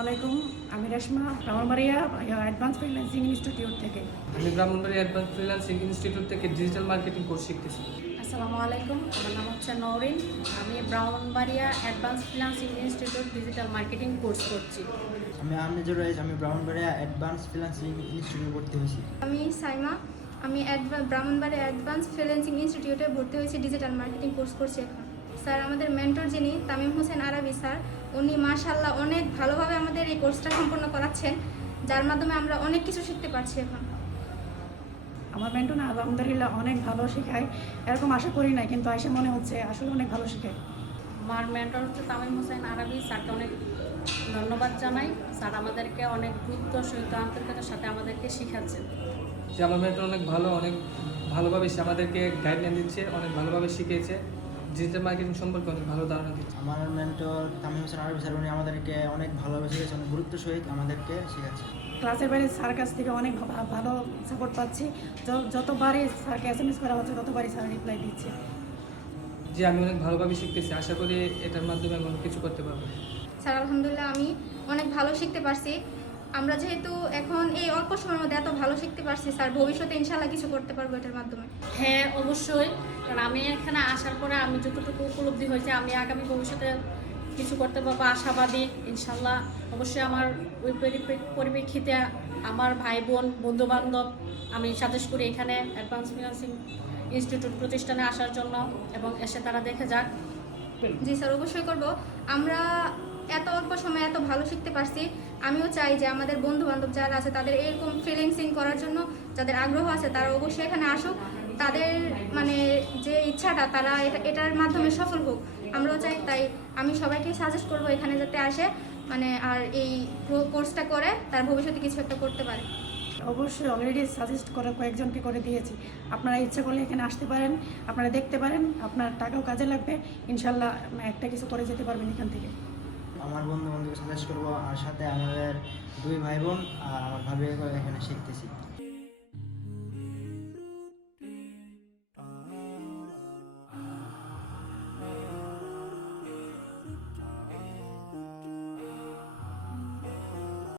আলাইকুম, আমি Reshma Brahmanbaria advance freelancing institute থেকে। আমি ব্রাহ্মণবাড়িয়া অ্যাডভান্স ফ্রিল্যান্সিং ইনস্টিটিউট থেকে ডিজিটাল মার্কেটিং কোর্স শিখতেছি। আসসালামু আলাইকুম, আমার নাম হচ্ছে নওরিন। আমি Brahmanbaria advance freelancing institute digital marketing course করছি। আমি আহমেদুর রয়েজ, আমি ব্রাহ্মণবাড়িয়া অ্যাডভান্স ফ্রিল্যান্সিং ইনস্টিটিউটে ভর্তি হয়েছি। আমি সাইমা, আমি ব্রাহ্মণবাড়িয়া অ্যাডভান্স ফ্রিল্যান্সিং ইনস্টিটিউটে ভর্তি হয়েছি, ডিজিটাল মার্কেটিং কোর্স করছি এখন। স্যার, আমাদের মেন্টর যিনি তামিম হোসেন আরাবি স্যার, উনি মাশাআল্লাহ অনেক ভালোভাবে আমাদের এই কোর্সটা সম্পন্ন করাচ্ছেন, যার মাধ্যমে আমরা অনেক কিছু শিখতে পারছি এখন। আমার মেন্টর না আলহামদুলিল্লাহ অনেক ভালো শেখায়, এরকম আশা করি না, কিন্তু এসে মনে হচ্ছে আসলে অনেক ভালো শেখায়। আমার মেন্টর হচ্ছে তামিম হোসেন আরাবি স্যারকে অনেক ধন্যবাদ জানাই। স্যার আমাদেরকে অনেক গুরুত্ব সহিত আন্তরিকতার সাথে আমাদেরকে শেখাচ্ছেন। যে আমার মেন্টর অনেক ভালোভাবে সে আমাদেরকে গাইডলাইন দিচ্ছে, অনেক ভালোভাবে শিখিয়েছে, ডিজিটাল মার্কেটিং সম্পর্কে অনেক ভালো ধারণা দিচ্ছে। আমার মেন্টর তামিম হোসেন আরবি স্যার, উনি আমাদেরকে অনেক ভালোভাবে শিখেছে, অনেক গুরুত্ব সহিত আমাদেরকে শেখাচ্ছে। ক্লাসের বাইরে স্যার কাছ থেকে অনেক ভালো সাপোর্ট পাচ্ছি। যতবারই স্যারকে SMS করা হচ্ছে ততবারই স্যার রিপ্লাই দিচ্ছে। যে আমি অনেক ভালোভাবে শিখতেছি, আশা করি এটার মাধ্যমে আমি অনেক কিছু করতে পারবো। স্যার, আলহামদুলিল্লাহ আমি অনেক ভালো শিখতে পারছি। আমরা যেহেতু এখন এই অল্প সময়ের মধ্যে এত ভালো শিখতে পারছি, স্যার ভবিষ্যতে ইনশাআল্লাহ কিছু করতে পারবো এটার মাধ্যমে। হ্যাঁ, অবশ্যই। কারণ আমি এখানে আসার পরে আমি যতটুকু উপলব্ধি হয়েছে, আমি আগামী ভবিষ্যতে কিছু করতে পারবো আশাবাদী ইনশাল্লাহ। অবশ্যই আমার ওই পরিপ্রেক্ষিতে আমার ভাই বোন বন্ধুবান্ধব আমি সাজেস্ট করি এখানে অ্যাডভান্স ফিন্যান্সিং ইনস্টিটিউট প্রতিষ্ঠানে আসার জন্য, এবং এসে তারা দেখে যাক। জি স্যার, অবশ্যই করব। আমরা এত অল্প সময়ে এত ভালো শিখতে পারছি, আমিও চাই যে আমাদের বন্ধু বান্ধব যারা আছে তাদের এরকম ফ্রিল্যান্সিং করার জন্য যাদের আগ্রহ আছে তারা অবশ্যই এখানে আসুক, তাদের মানে যে ইচ্ছাটা তারা এটার মাধ্যমে সফল হোক, আমরাও চাই। তাই আমি সবাইকে সাজেস্ট করব এখানে যাতে আসে, মানে আর এই কোর্সটা করে তার ভবিষ্যতে কিছু একটা করতে পারে। অবশ্যই অলরেডি সাজেস্ট করে কয়েকজনকে করে দিয়েছি। আপনারা ইচ্ছা করলে এখানে আসতে পারেন, আপনারা দেখতে পারেন, আপনার টাকাও কাজে লাগবে, ইনশাল্লাহ একটা কিছু করে যেতে পারবেন এখান থেকে। আমার বন্ধুকে সাজেস্ট করবো, আর সাথে আমাদের দুই ভাই বোন আর আমার ভাবি এখানে শিখতেছি।